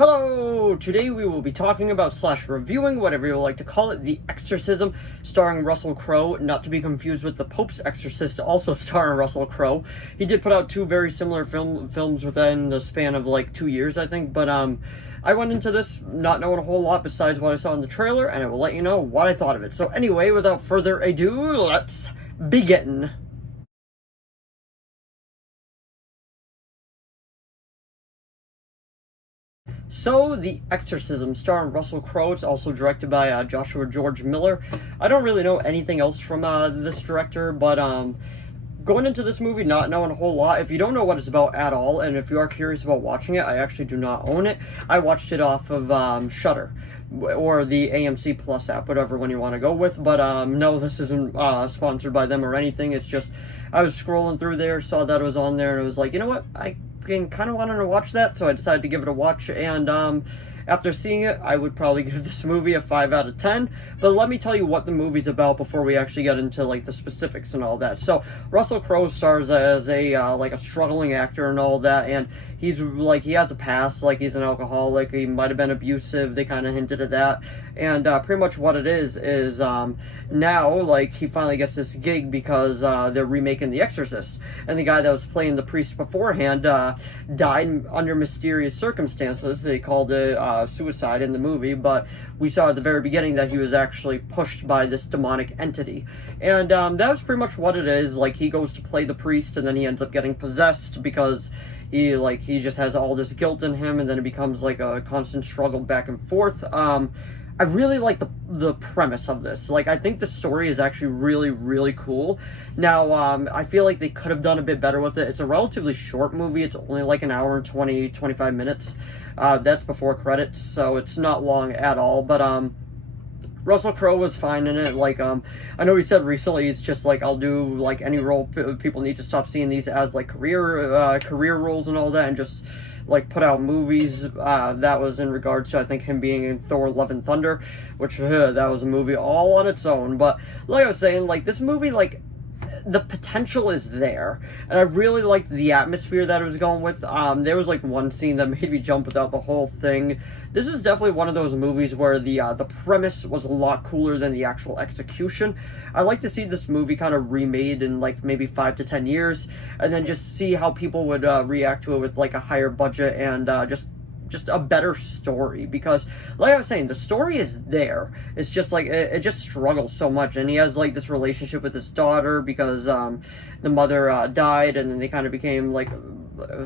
Hello! Today we will be talking about / reviewing, whatever you like to call it, The Exorcism, starring Russell Crowe, not to be confused with The Pope's Exorcist, also starring Russell Crowe. He did put out two very similar films within the span of like 2 years, I think, but I went into this not knowing a whole lot besides what I saw in the trailer, and I will let you know what I thought of it. So anyway, without further ado, let's begin. So, The Exorcism, starring Russell Crowe. It's also directed by Joshua George Miller. I don't really know anything else from this director, but going into this movie not knowing a whole lot, if you don't know what it's about at all, and if you are curious about watching it, I actually do not own it. I watched it off of Shudder, or the AMC Plus app, whatever one you want to go with, but no, this isn't sponsored by them or anything. It's just, I was scrolling through there, saw that it was on there, and it was like, you know what, I kind of wanted to watch that, so I decided to give it a watch, and after seeing it, I would probably give this movie a 5 out of 10, but let me tell you what the movie's about before we actually get into, like, the specifics and all that. So, Russell Crowe stars as a, like, a struggling actor and all that, and he's, like, he has a past, like, he's an alcoholic, he might have been abusive, they kind of hinted at that, and pretty much what it is now, like, he finally gets this gig because they're remaking The Exorcist, and the guy that was playing the priest beforehand died under mysterious circumstances. They called it suicide in the movie, but we saw at the very beginning that he was actually pushed by this demonic entity, and that was pretty much what it is. Like, he goes to play the priest, and then he ends up getting possessed because he just has all this guilt in him, and then it becomes like a constant struggle back and forth. I really like the premise of this. Like, I think the story is actually really, really cool. Now, I feel like they could have done a bit better with it. It's a relatively short movie. It's only like an hour and 25 minutes. That's before credits, so it's not long at all. But, Russell Crowe was fine in it. Like, I know he said recently, it's just like, I'll do like any role. People need to stop seeing these as like career roles and all that, and just like put out movies. That was in regards to, I think, him being in Thor: Love and Thunder, which that was a movie all on its own. But like I was saying, like, this movie, like, the potential is there, and I really liked the atmosphere that it was going with. There was like one scene that made me jump without the whole thing. This was definitely one of those movies where the premise was a lot cooler than the actual execution. I'd like to see this movie kind of remade in like maybe 5 to 10 years, and then just see how people would react to it with like a higher budget and just a better story, because like I was saying, the story is there. It's just like it just struggles so much, and he has like this relationship with his daughter because the mother died, and then they kind of became like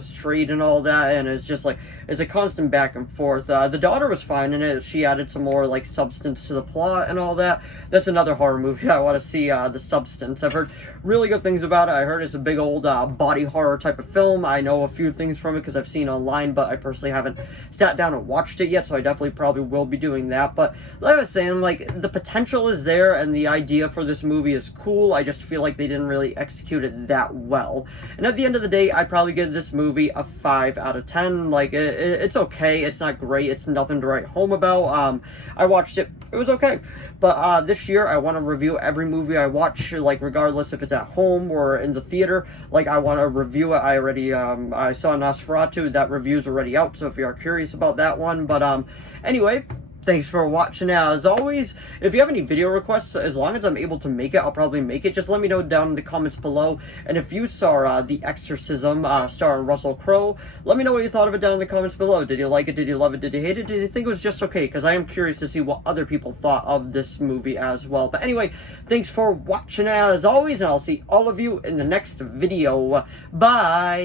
straight and all that, and it's just like it's a constant back and forth. The daughter was fine in it. She added some more like substance to the plot and all that. That's another horror movie I want to see, The Substance. I've heard really good things about it. I heard it's a big old body horror type of film. I know a few things from it because I've seen online, but I personally haven't sat down and watched it yet, so I definitely probably will be doing that. But like I was saying, like, the potential is there, and the idea for this movie is cool. I just feel like they didn't really execute it that well. And at the end of the day, I'd probably give this movie a 5 out of 10. Like, it's okay. It's not great. It's nothing to write home about. I watched it. It was okay. But this year, I want to review every movie I watch, like, regardless if it's at home or in the theater. Like, I want to review it. I already, I saw Nosferatu. That review's already out, so if you are curious about that one. But anyway, thanks for watching. As always, if you have any video requests, as long as I'm able to make it, I'll probably make it. Just let me know down in the comments below. And if you saw The Exorcism, starring Russell Crowe, let me know what you thought of it down in the comments below. Did you like it? Did you love it? Did you hate it? Did you think it was just okay? Because I am curious to see what other people thought of this movie as well. But anyway, thanks for watching as always, and I'll see all of you in the next video. Bye!